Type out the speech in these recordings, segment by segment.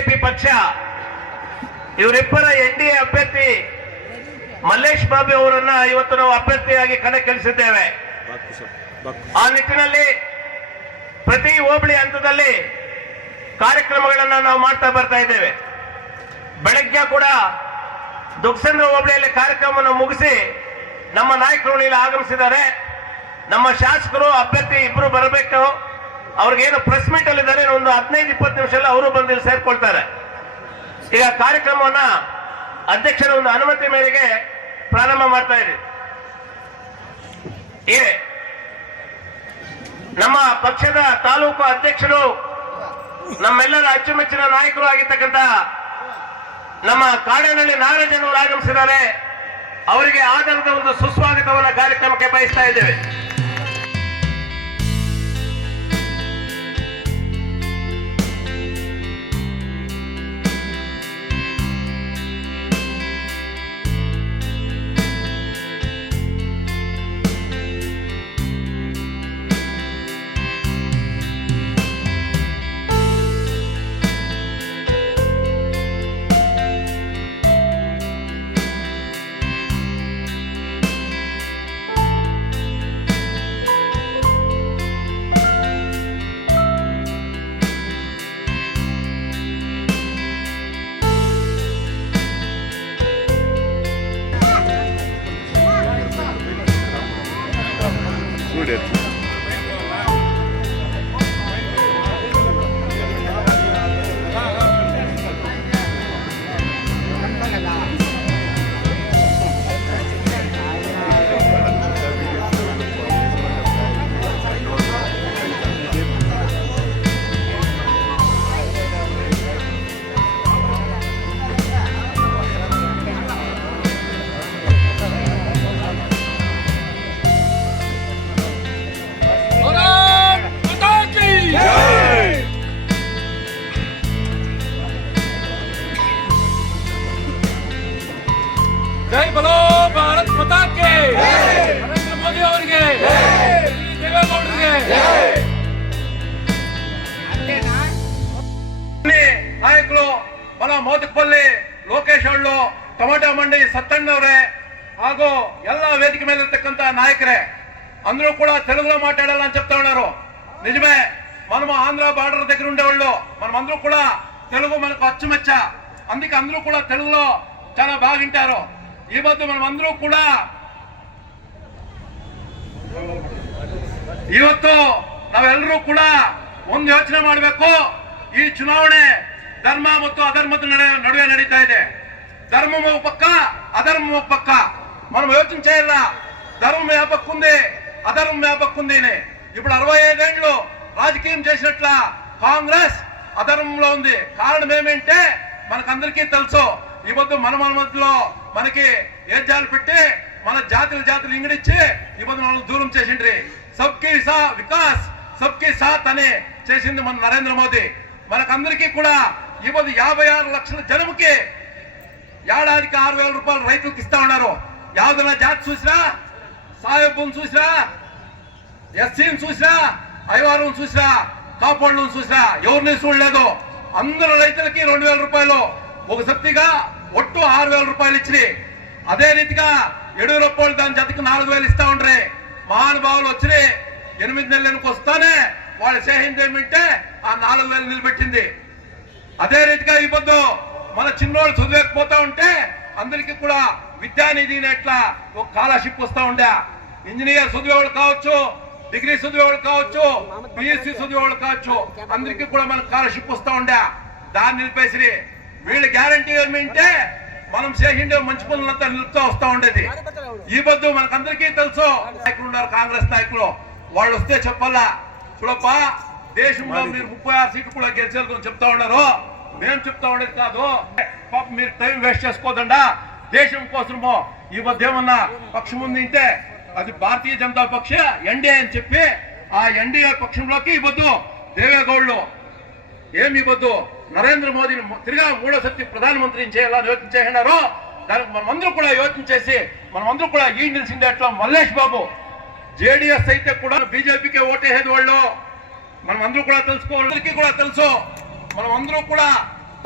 BJP ಪಕ್ಷ ಇವರಿಬ್ಬರ NDA ಅಭ್ಯರ್ಥಿ ಮಲ್ಲೇಶ್ ಬಾಬು ಅವರನ್ನ ಇವತ್ತು ನಾವು ಅಭ್ಯರ್ಥಿಯಾಗಿ ಕಣಕ್ಕಿಳಿಸಿದ್ದೇವೆ. ಆ ನಿಟ್ಟಿನಲ್ಲಿ ಪ್ರತಿ ಹೋಬಳಿ ಹಂತದಲ್ಲಿ ಕಾರ್ಯಕ್ರಮಗಳನ್ನು ನಾವು ಮಾಡ್ತಾ ಬರ್ತಾ ಇದ್ದೇವೆ. ಬೆಳಗ್ಗೆ ಕೂಡ ದುಗ್ಸಂದ್ರ ಹೋಬಳಿಯಲ್ಲಿ ಕಾರ್ಯಕ್ರಮವನ್ನು ಮುಗಿಸಿ ನಮ್ಮ ನಾಯಕರು ಇಲ್ಲಿ ಆಗಮಿಸಿದ್ದಾರೆ. ನಮ್ಮ ಶಾಸಕರು ಅಭ್ಯರ್ಥಿ ಇಬ್ಬರು ಬರಬೇಕು. ಅವ್ರಿಗೇನು ಪ್ರೆಸ್ ಮೀಟ್ ಅಲ್ಲಿ ಇದ್ದಾರೆ, ಒಂದು 15-20 ನಿಮಿಷ ಅವರು ಬಂದು ಇಲ್ಲಿ ಸೇರ್ಕೊಳ್ತಾರೆ. ಈಗ ಕಾರ್ಯಕ್ರಮವನ್ನ ಅಧ್ಯಕ್ಷರ ಒಂದು ಅನುಮತಿ ಮೇರೆಗೆ ಪ್ರಾರಂಭ ಮಾಡ್ತಾ ಇದ್ದೀವಿ. ನಮ್ಮ ಪಕ್ಷದ ತಾಲೂಕು ಅಧ್ಯಕ್ಷರು, ನಮ್ಮೆಲ್ಲರ ಅಚ್ಚುಮೆಚ್ಚಿನ ನಾಯಕರು ಆಗಿರ್ತಕ್ಕಂಥ ನಮ್ಮ ಕಾಡೇನಹಳ್ಳಿ ನಾಗರಾಜನವರು ಆಗಮಿಸಿದ್ದಾರೆ. ಅವರಿಗೆ ಆಧಾರದ ಒಂದು ಸುಸ್ವಾಗತವನ್ನು ಕಾರ್ಯಕ್ರಮಕ್ಕೆ ಬಯಸ್ತಾ ಇದ್ದೇವೆ. जय बोलो भारत माता के, नरेंद्र मोदी ಅವರಿಗೆ, ದೇವೇಗೌಡರಿಗೆ. ನಾಯಕರು మన ಮೋದಕಪಲ್ಲಿ ಲೋಕೇಶ್ ಅವರು, ಟೊಮೆಟೊ ಮಂಡಿ ಸತ್ತಣ್ಣವರೇ ಹಾಗೂ ಎಲ್ಲ ವೇದಿಕೆ ಮೇಲೆ ಇರ್ತಕ್ಕಂಥ నాయಕರೇ అందరూ కూడా తెలుగులో మాట్లాడాలని అని చెప్తా ఉన్నారు. నిజమే, మనం ఆంధ్ర బార్డర్ దగ్గర ఉండేవాళ్ళు, మనం అందరూ కూడా తెలుగు మనకు అచ్చుమెచ్చ. అందుకే అందరూ కూడా తెలుగులో చాలా బాగా వింటారు. ಇವತ್ತು మనమందరూ ಕೂಡ ಇವತ್ತು ನಾವೆಲ್ಲರೂ ಕೂಡ ಒಂದು ಯೋಚನೆ ಮಾಡಬೇಕು. ಈ ಚುನಾವಣೆ ಧರ್ಮ ಮತ್ತು ಅಧರ್ಮದ ನಡುವೆ ನಡೀತಾ ಇದೆ. ధర్మం ఒక పక్క, అధర్మం ఒక పక్క. మనం యోచన చేయాల, ధర్మం వ్యాపక్కుంది, అధర్మం వ్యాపక్కుంది. ఇప్పుడు 65 ఏళ్ళు రాజకీయం చేసినట్ల కాంగ్రెస్ అధర్మంలో ఉంది. కారణం ఏమంటే మనకందరికీ తెలుసు. ఈ పొద్దు మన మధ్యలో మనకి ఏజాలు పెట్టి మన జాతులు ఇంగిడిచ్చి ఈ పొద్దు మనం దూరం చేసిండ్రి. సబ్కి సా వికాస్ సబ్కి సాత్ అని చేసింది మన నరేంద్ర మోదీ. మనకందరికీ కూడా ఈ పొద్దు 56 లక్షల జనముకి ఏడాదికి 6,000 రూపాయలు రైతులకు ఇస్తా ఉన్నారు. యాదన జాతి చూసినా, సాయబ్బుని చూసినా, ఎస్సీని చూసినా, ఐవారుని చూసినా, కాపాడులను చూసినా ఎవరిని చూడలేదు. అందరూ రైతులకి 2,000 రూపాయలు ఒక సప్తిగా ఒట్టు 6,000 రూపాయలు ఇచ్చి, అదే రీతిగా యడియూరప్ప దాని జతకి 4,000 ఇస్తా ఉండ్రి. మహానుభావులు వచ్చి 8 నెలలకు వస్తానే వాళ్ళు చేసింది ఏమంటే ఆ 4,000 నిలబెట్టింది. అదే రీతిగా ఈ పొద్దు మన చిన్నోళ్ళు చదివేకపోతా ఉంటే అందరికీ కూడా విద్యానిధి ఎట్లా ఒక స్కాలర్షిప్ వస్తా ఉండే. ఇంజనీర్ చదివేవాళ్ళు కావచ్చు, డిగ్రీ చదివేవాళ్ళు కావచ్చు, బిఎస్సీ చదివేవాళ్ళు కావచ్చు, అందరికీ కూడా మనకు స్కాలర్షిప్ వస్తా ఉండే. దాన్ని నిలిపేసి వీళ్ళ గ్యారంటీ ఏమంటే మనం చేసిండే మంచి పనులంతా నిలుపుతా వస్తా ఉండేది. ఈ పొద్దు మనకందరికీ తెలుసు, నాయకులు ఉన్నారు కాంగ్రెస్ నాయకులు, వాళ్ళు వస్తే చెప్పాలా, చూడప్పా దేశంలో మీరు 36 సీట్లు కూడా గెలిచేదని చెప్తా ఉన్నారు. మేము చెప్తా ఉండేది కాదు. పాప మీరు టైం వేస్ట్ చేసుకోదండా. దేశం కోసమో ఈ మధ్య ఏమన్నా పక్షం ఉంది అంటే అది భారతీయ జనతా పక్ష ఎన్డీఏ అని చెప్పి ఆ ఎన్డీఏ పక్షంలోకి ఈ పొద్దు దేవేగౌడలు ఏమి పొద్దు నరేంద్ర మోదీని తిరిగా 3వ సతి ప్రధానమంత్రిని చేయాలని యోచన చేసినారు. దానికి మనమందరూ కూడా యోచన చేసి మనమందరూ కూడా ఈ నిలిచింది అట్లా మల్లేష్ బాబు. జేడీఎస్ అయితే కూడా బీజేపీకే ఓటేసేది వాళ్ళు మనమందరూ కూడా తెలుసుకోవాలి. కూడా తెలుసు మనమందరూ కూడా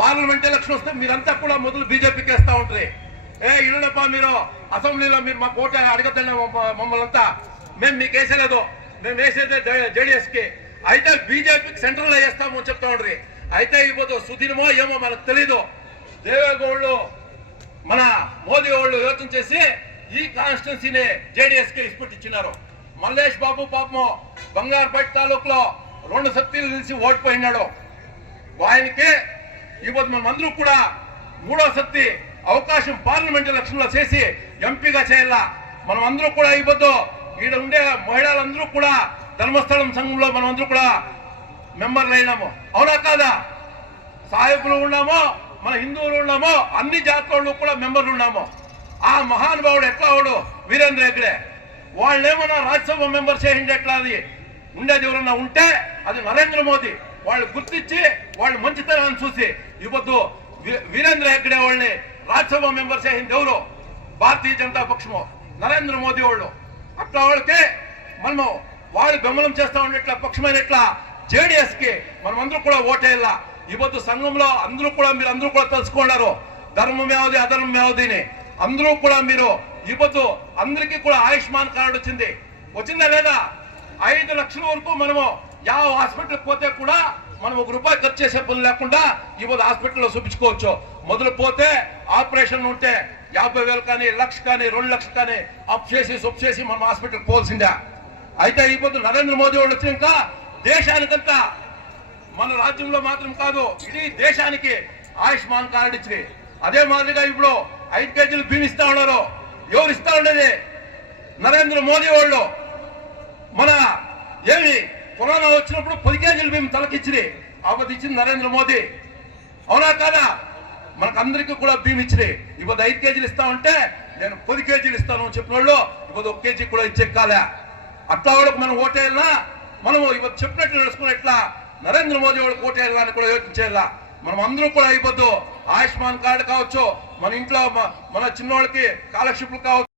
పార్లమెంట్ ఎలక్షన్ వస్తే మీరంతా కూడా మొదలు బీజేపీకి వేస్తా ఉంటారు. ఇళ్ళప్ప మీరు అసెంబ్లీలో మీరు మాకు ఓటు అడగద్దండి మమ్మల్ని అంతా, మేము మీకు వేసేలేదు, మేము వేసేదే జేడీఎస్ కి, అయితే బీజేపీకి సెంట్రల్ లో వేస్తాము అని చెప్తా ఉండ్రి. అయితే ఇప్పుడు సుధీరమో ఏమో మనకు తెలీదు. దేవేగౌడలు మన మోదీ వాళ్ళు యోచన చేసి ఈ కాన్స్టిట్యున్సీని జేడీఎస్ కి ఇచ్చినారు. మల్లేష్ బాబు పాపము బంగారుపేట తాలూకులో 2 సర్తీలు నిలిచి ఓడిపోయినాడు. ఆయనకి ఇప్పుడు మనమందరూ కూడా 3వ సర్తి అవకాశం పార్లమెంట్ ఎలక్షన్ లో చేసి ఎంపీగా చేయాల. మనం అందరూ కూడా ఇవ్వద్దు. ఈడ ఉండే మహిళలందరూ కూడా ధర్మస్థలం సంఘంలో మనం అందరూ కూడా మెంబర్లు అయినాము, అవునా కాదా? సాహిబులు ఉన్నామో, మన హిందువులు ఉన్నామో, అన్ని జాతులు కూడా మెంబర్లు ఉన్నాము. ఆ మహానుభావుడు ఎట్లా వాడు వీరేంద్ర హెగ్డే, వాళ్ళు ఏమన్నా రాజ్యసభ మెంబర్ చేయండి ఎట్లా, అది ఉండేది ఎవరన్నా ఉంటే అది నరేంద్ర మోదీ. వాళ్ళు గుర్తించి వాళ్ళు మంచితనాన్ని చూసి ఇవ్వద్దు. వీరేంద్ర హెగ్డే వాళ్ళని రాజ్యసభ మెంబర్ చేసింది ఎవరు? భారతీయ జనతా పక్షము, నరేంద్ర మోదీ వాళ్ళు. అట్లా వాళ్ళకి మనము వాళ్ళు బెంబలం చేస్తా ఉండేట్లా పక్షమైన ఎట్లా జేడీఎస్ కి మనం అందరూ కూడా ఓటేయాల. ఇవ్వద్దు. సంఘంలో అందరూ కూడా మీరు అందరూ కూడా తెలుసుకున్నారు ధర్మం ఏవది అధర్మం ఏవదిని. అందరూ కూడా మీరు ఇవ్వద్దు. అందరికీ కూడా ఆయుష్మాన్ కార్డు వచ్చిందా లేదా? 5 లక్షల వరకు మనము ಯಾವ హాస్పిటల్కి పోతే కూడా మనం ₹1 ఖర్చు చేసే పని లేకుండా ఇవ్వదు హాస్పిటల్లో చూపించుకోవచ్చు. మొదలు పోతే ఆపరేషన్ ఉంటే 50,000 కానీ, 1,00,000 కానీ, 2 లక్షలు కానీ అప్ చేసి సొప్ చేసి మనం హాస్పిటల్కి పోవాల్సిందే. అయితే ఇప్పుడు నరేంద్ర మోదీ వాళ్ళు వచ్చినాక దేశానికంతా, మన రాజ్యంలో మాత్రం కాదు ఇడీ దేశానికి ఆయుష్మాన్ కార్డు ఇచ్చి, అదే మాదిరిగా ఇప్పుడు 5 కేజీలు బియ్యం ఇస్తా ఉన్నారు. ఎవరు ఇస్తా ఉండేది? నరేంద్ర మోదీ వాళ్ళు. మన ఏమి కరోనా వచ్చినప్పుడు 10 కేజీలు బియ్యం తలకిచ్చి అప్పుడు ఇచ్చింది నరేంద్ర మోదీ, అవునా కాదా? మనకందరికీ కూడా బియ్యం ఇచ్చి ఇప్పుడు 5 కేజీలు ఇస్తా ఉంటే నేను 10 కేజీలు ఇస్తాను చెప్పిన వాళ్ళు ఇప్పుడు 1 కేజీ కూడా ఇచ్చే కాలే. అట్లా వాళ్ళకి మనం ఓటేయాలన్నా, మనము ఇవ్వదు చెప్పినట్లు నడుచుకున్నట్లా నరేంద్ర మోదీ వాళ్ళకి ఓటేయాలని అని కూడా యోచించేయాలా. మనం అందరూ కూడా ఇవ్వద్దు. ఆయుష్మాన్ కార్డు కావచ్చు, మన ఇంట్లో మన చిన్నోళ్ళకి స్కాలర్షిప్లు కావచ్చు.